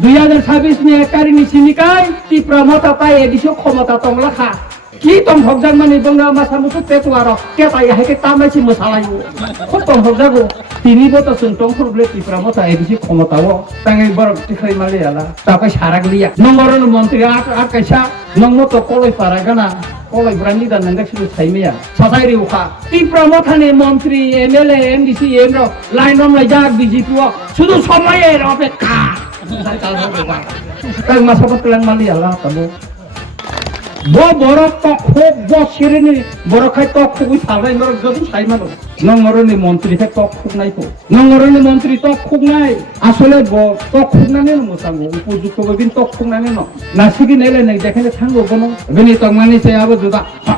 2026 ni ekari ni sinikai ti pramota ta edisho khomata tongla kha ki tong hokjang mani bangna masa musu petuaro ke ta ya ke tamai si musalayu ko tong hokjago tini boto sun tong khurble ti pramota edisho khomata wo tangai bor tikhai mali ala ta pa saraglia nongoron montri at kaisa nongmo to koloi paragana koloi brani dan nangak silu saimia sasairi ukha ti pramota ni montri MLA MDC emro line on lai jak BJP wo sudu somoye opekha তাই মাসা পতলাং মালি আল্লাহ তাবো bo borok tok khok bo sirini borok khai tok khok thalai borok jodu sai mano nongoroni মন্ত্রী khai tok khok nai ko nongoroni মন্ত্রী tok khok nai asole bo tok khok nane no mosango upojukto bin tok khok nane no nasigi nele nei dekhane thango bono bini tongmani se abo juda ha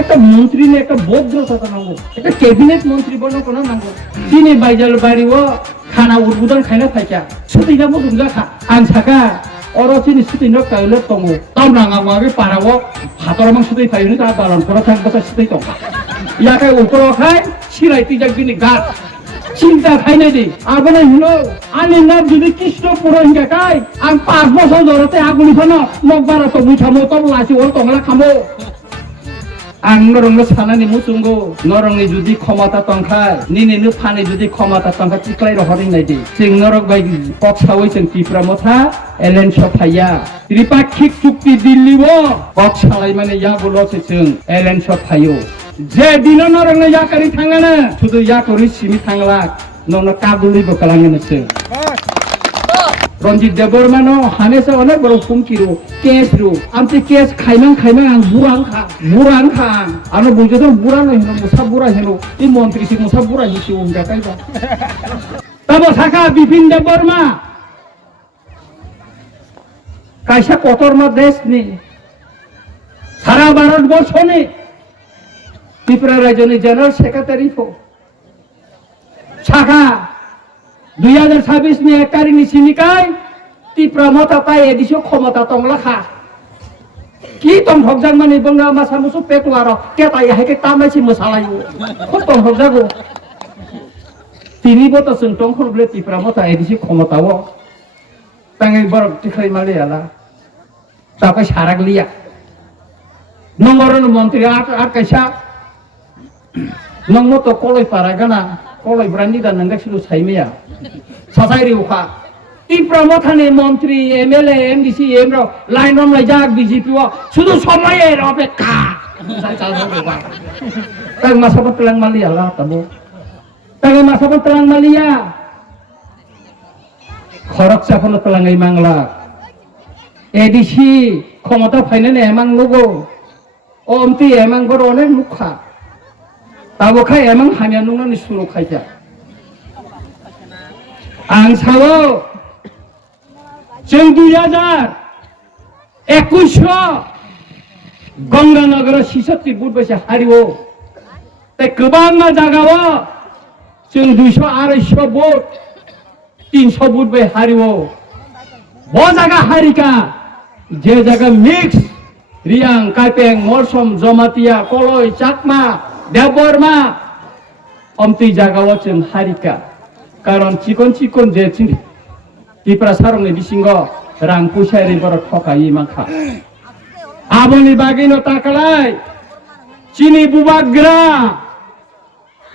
একটা মন্ত্রী নে একটা ভদ্রতা নাঙ্গো একটা cabinet মন্ত্রী বনো কোন নাঙ্গো তিনি বাইজাল বাড়িও খানা উদ্বোধন খাইনা থাকা সুতিনা মুদুংজা খা আন সাকা অরচিনি সুতিনো কাইলে তমো তাও নাঙ্গা মাবে পারাও হাতরমাং সুতি ফাইনি তা বালন করা থাকবা সুতি তো ইয়াকে উপর খাই সিরাই তিজাক দিনি গাত চিন্তা খাই নাই দি আবনে হলো আনি নাম যদি কৃষ্ণ পুরোহিঙ্গা কাই আম 5 বছর ধরতে আগুনি ফানো মগবারা তো বুঝামো তো লাসি ওর তংলা খামো ang norong sanani musungo norong ni judi khomata tongkhai nini nu phani judi khomata tongkhai tiklai ro horing nai di sing norok bai kok sawai sing tipra motha elen sophaya tripakhik chukti dilli bo kok salai mane ya bolo se sing elen sophayo je dino norong ya kari thangana sudu ya kori simi thangla nono kaduli bo kalangena sing রঞ্জিত দেববর্মানো হামেশা অনেক বড় হুমকিরো case rho আমতে case খাইমাং আং বুরাং খা আনো বুঝে তো বুড়া নই হেনো মুসা বুড়া হেনো এই মন্ত্রী সি মুসা বুড়া হিসি উঙ্গা কাইবা তব শাখা বিপিন দেববর্মা কাইসা কতরমা দেশ নি সারা ভারতবর্ষ নি ত্রিপুরা রাজ্যনি জেনারেল সেক্রেটারি ফো শাখা 2026 ni ekari ni sinikai ti pramota ta edisho khomata tongla kha ki tong hokjang mani bangna masa musu petuaro ke ta ya ke tamai si musalayu ko tong hokjago tini boto sun tong khurble ti pramota edisho khomata wo tangai bor tikhai mali ala ta pa saraglia nongoron montri at kaisa nongmo to koloi paragana koloi brani dan nangak silu saimia sasairi ukha ti pramotani মন্ত্রী MLA MDC emro line on lai jak BJP wo sudu somoye opekha tang masa pতলাং mali Allah tabo tang masa pতলাং malia khorok sapon telangai mangla ADC ক্ষমতা ফাইনানে এমাং লোগো omti emang gor onek mukha tabo khai emang hamya nungna ni suru khaija ang sawo जों 2021 गंगानगर सिसत्ति बुट बैसे हारिवो ते गोबां जागावो जों 200 250 बुट 300 बुट बै हारिवो बो जागा हारिका जे जागा मिक्स रियां काइपें मरसम जमातिया कलय चाकमा देवबर्मा अमति जागावो जों हारिका कारण चिकन जे ত্রিপুরা সারংনি বিসিঙ্গ রাং পুইসারি বড় ঠকাই মাখা আবনি বাগিনো তাকালাই চিনি বুবাগ্রা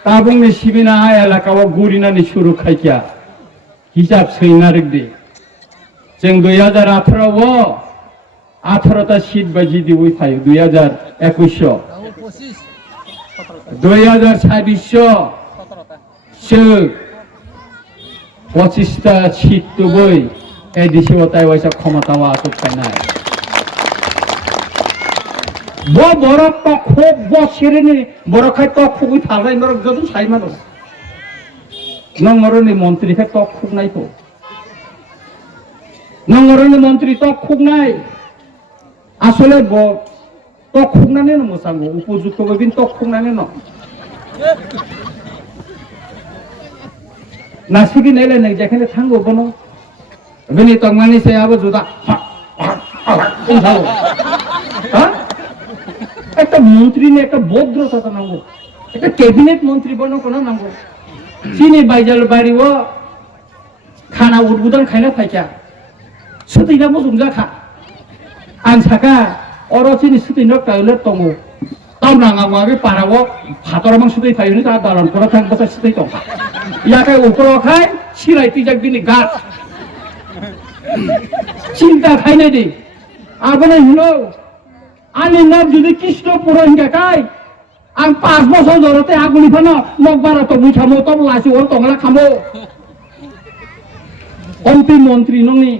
তাবংনি সিবিনা এলাকাও গুরিনানি শুরু খাইয়া হিসাব সৈনারিক দে जों 2018 ও 18টা সিট বাজি দিবই ফাই 2021 2026 जों 25টা সিট তো বই এডিসি ওতাই ওইসব ক্ষমতাও আসত নাই bo borok tok khok bo sirini borok khai tok khok thalai borok jodu sai mano nongoroni মন্ত্রী khai tok khok nai ko nongoroni মন্ত্রী tok khok nai asole bo tok khok nane no mosango upojukto bin tok khok nane no nasigi nele nei jekhane thango bono bini tongmani se abo juda ha একটা মন্ত্রী নে একটা ভদ্রতা নাঙ্গো একটা cabinet মন্ত্রী বনো কোন নাঙ্গো sini baijal bariwo khana udbudan khaina phaika sutina mo jungja kha ang saka oro sini sutinok toilet tongo tamranga mabe parawo phatormang sutai phaiyuni ta dalan kora thang basa sutai tong yakai ukro khai sirai tijak bini gat চিন্তা খাই নাই দি আপনি হলো আনি নাম যদি কৃষ্ণ পুরন গাকাই আং 5 বছর ধরতে আগুনি ফানো নকবারা তো বুঝামো তো লাসি ওর তংলা খামো অন্তি মন্ত্রী ননি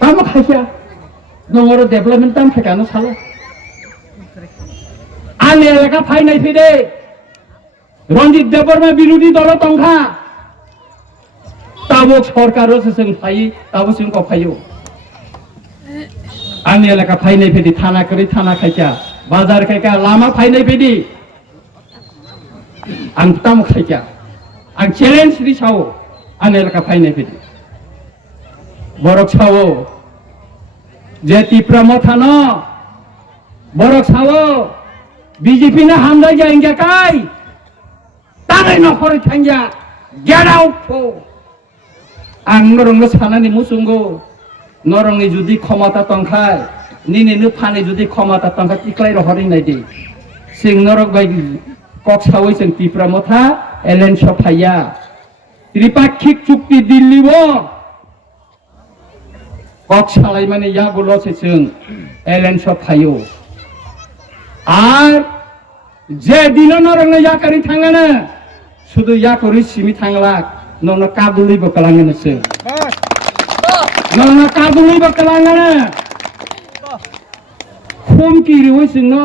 তাম খাইছা নংর ডেভেলপমেন্ট তাম ঠেকানো সালো আনি এলাকা ফাই নাই ফিদে রঞ্জিত দেববর্মা বিরোধী দল তংখা তাবো সরকারও সেসং ফাই তাবো সিং ক ফাইও आंनि एलाका फाइनाय फेदि थाना करि थाना खायका बाजार खायका लामा फाइनाय फेदि आं ताम खायका आं चैलेंज रि सावो आंनि एलाका फाइनाय फेदि बरक सावो जे तिप्रा मथानो बरक सावो बीजेपी ना हामदाय जायंगा काय तांगाय नखरै थांगा गेट आउट फो आं नरंग सानानि मुसुंगो नरंनि जुदि क्षमता तंखाय निनिनो फाने जुदि क्षमता तंखा तिक्लाय रहरि नायदि सिं नरक बाय कक सावै जों तिप्रा मथा एलेन सफाया त्रिपाक्षिक चुक्ति दिल्लीबो कक सालाय माने यागुलसे जों एलेन सफायो आर जे दिन नरंनो याकारि थाङानो शुधु याकरि सिमि थांला ननो काबुलि बकलाङोनोसो नोंना काबुलि बकलाङानो खम किरिवै जोंनो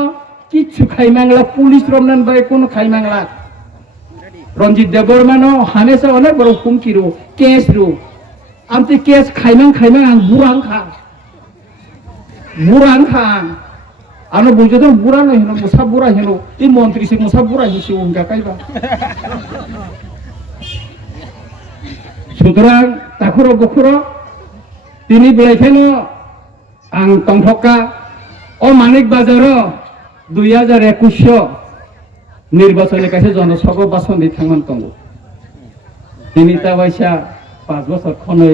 किछु खायमांला पुलिस रमनान बाय कोनो खायमांला रंजित देबबर्मानो हानेसा अनेक बर खम किरो केस रु आमते केस खायमां आं बुरांखा आनो बुझो बुरा न हेनो मुसा बुरा हेनो इ मंत्री से मुसा बुरा हिसि उंगा कायबा सुतरां ताखुरो बखुरो तिनी बेलायखायनो आं तंथका ओ मानिक बाजारो 2021 निर्वाचननि कासे जनसभा बासननि थांमान दंगो तिनी ता बायसा 5 बছर खनै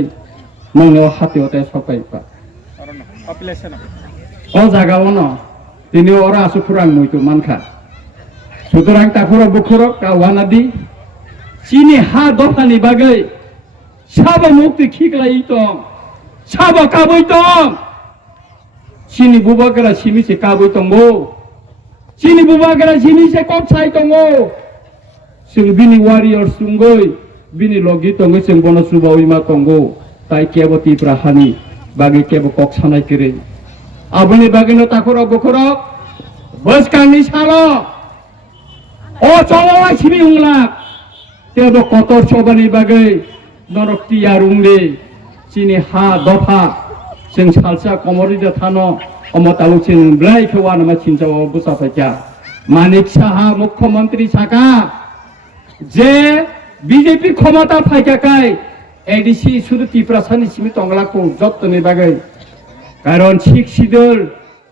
नंनो हातियावते सफायपा ओ जागावनो तिनी ओरा आसुफुरां मुइतो मानखा सुतरां ताखुरो बखुरो कावानादि चिनि हा दफानि बागै साबा मुक्ति खिगलाय दं साबा काबै दं चिनि बुबागरा सिमिसे काबै दंगो चिनि बुबागरा सिमिसे कपसाय दंगो जों बिनि वारियर सुंगै बिनि लगी दंगै जों बन सुबाविमा दंगो ताइ केबो तिप्रा हानि बागै केबो कक्सानाय करे आबुनि बागैनो ताखुरो बखुरो बसकांनि सालो ओ चलाय सिमि उंला तेबो कतर सबानि बागै नरक्ति यारुंले चिनि हा दफा जों सालसा कमरिद थानो अमतालु चिन ब्लाय खेवानमा चिनजाव बुसाफायका मानिक साहा मुख्यमंत्री साका जे बीजेपी क्षमता फायकाकाय एडीसी सुदु तिप्रासानि सिमि तंगलाखौ जत्तनि बागै कारण सिक्सिदल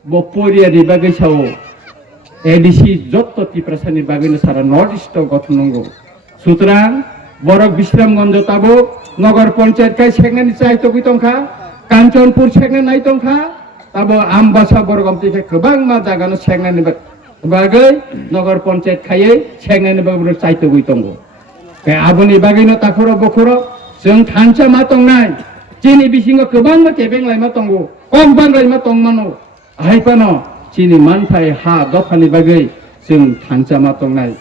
बपरियानि बागै सावो एडीसी जत्त तिप्रासानि बागैनो सारा नर्थ इस्ट गठन नंगौ सुतरां बरक विश्रामगंज ताबो नगर पंचायत काय सेंगनानि चायतो गैतंखा कांचनपुर सेंगनानि नायतंखा ताबो आमबासा बरगमति गोबां मा जागानो सेंगनानि बागै नगर पंचायत खायै सेंगनानि बागै चायतो गैतंगो बे आबुनि बागैनो ताखुरो बखुरो जों थानसा मा तंनाय चिनि बिसिङाव गोबां केबेंलाय मा तंगो कम बांलाय मा तंमानो हायपानो चिनि मानफाय हा दफानि बागै जों थानसा मा तंनाय